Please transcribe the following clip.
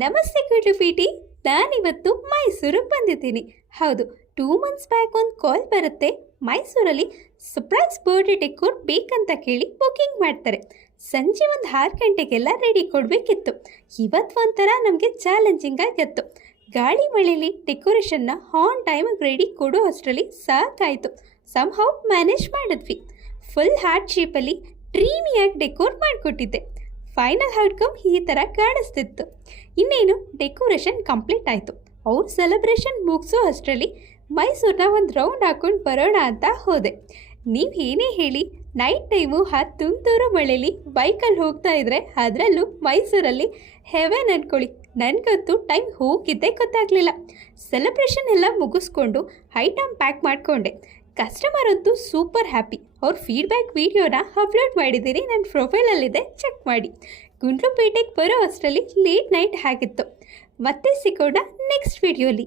ನಮಸ್ತೆ ಕುಟುಂಬೀಟಿ. ನಾನಿವತ್ತು ಮೈಸೂರಿಗೆ ಬಂದಿದ್ದೀನಿ. ಹೌದು, 2 ಮಂತ್ಸ್ ಬ್ಯಾಕ್ ಒಂದು ಕಾಲ್ ಬರುತ್ತೆ. ಮೈಸೂರಲ್ಲಿ ಸರ್ಪ್ರೈಸ್ ಬರ್ಡೇ ಡೆಕೋರ್ ಬೇಕಂತ ಕೇಳಿ ಬುಕ್ಕಿಂಗ್ ಮಾಡ್ತಾರೆ. ಸಂಜೆ ಒಂದು 6 ಗಂಟೆಗೆಲ್ಲ ರೆಡಿ ಕೊಡಬೇಕಿತ್ತು. ಇವತ್ತು ಒಂಥರ ನಮಗೆ ಚಾಲೆಂಜಿಂಗ್ ಆಗಿತ್ತು. ಗಾಳಿ ಮಳೆಯಲ್ಲಿ ಡೆಕೋರೇಷನ್ನ ಆನ್ ಟೈಮಿಗೆ ರೆಡಿ ಕೊಡೋ ಅಷ್ಟರಲ್ಲಿ ಸಾಕಾಯಿತು. ಸಮ್ಹೌ ಮ್ಯಾನೇಜ್ ಮಾಡಿದ್ವಿ. ಫುಲ್ ಹಾರ್ಟ್ ಶೇಪಲ್ಲಿ ಡ್ರೀಮಿಯಾಗಿ ಡೆಕೋರ್ ಮಾಡಿಕೊಟ್ಟಿದ್ದೆ. ಫೈನಲ್ ಔಟ್ಕಮ್ ಈ ಥರ ಕಾಣಿಸ್ತಿತ್ತು. ಇನ್ನೇನು ಡೆಕೋರೇಷನ್ ಕಂಪ್ಲೀಟ್ ಆಯಿತು. ಅವ್ರ ಸೆಲೆಬ್ರೇಷನ್ ಮುಗಿಸೋ ಅಷ್ಟರಲ್ಲಿ ಮೈಸೂರನ್ನ ಒಂದು ರೌಂಡ್ ಹಾಕೊಂಡು ಬರೋಣ ಅಂತ ಹೋದೆ. ನೀವು ಏನೇ ಹೇಳಿ, ನೈಟ್ ಟೈಮು ತುಂತುರು ಮಳೆಯಲ್ಲಿ ಬೈಕಲ್ಲಿ ಹೋಗ್ತಾ ಇದ್ರೆ, ಅದರಲ್ಲೂ ಮೈಸೂರಲ್ಲಿ ಹೆವೆನ್ ಅಂದ್ಕೊಳ್ಳಿ. ನನಗಂತೂ ಟೈಮ್ ಹೋಗಿದ್ದೇ ಗೊತ್ತಾಗಲಿಲ್ಲ. ಸೆಲೆಬ್ರೇಷನ್ ಎಲ್ಲ ಮುಗಿಸ್ಕೊಂಡು ಐಟಮ್ ಪ್ಯಾಕ್ ಮಾಡಿಕೊಂಡೆ. ಕಸ್ಟಮರ್ ಅಂತೂ ಸೂಪರ್ ಹ್ಯಾಪಿ. ಅವ್ರ ಫೀಡ್ಬ್ಯಾಕ್ ವಿಡಿಯೋನ ಅಪ್ಲೋಡ್ ಮಾಡಿದ್ದೀರಿ, ನನ್ನ ಪ್ರೊಫೈಲಲ್ಲಿದೆ, ಚೆಕ್ ಮಾಡಿ. ಗುಂಡ್ಲುಪೇಟೆಗೆ ಬರೋ ಅಷ್ಟರಲ್ಲಿ ಲೇಟ್ ನೈಟ್ ಆಗಿತ್ತು. ಮತ್ತೆ ಸಿಗೋಣ ನೆಕ್ಸ್ಟ್ ವಿಡಿಯೋಲಿ.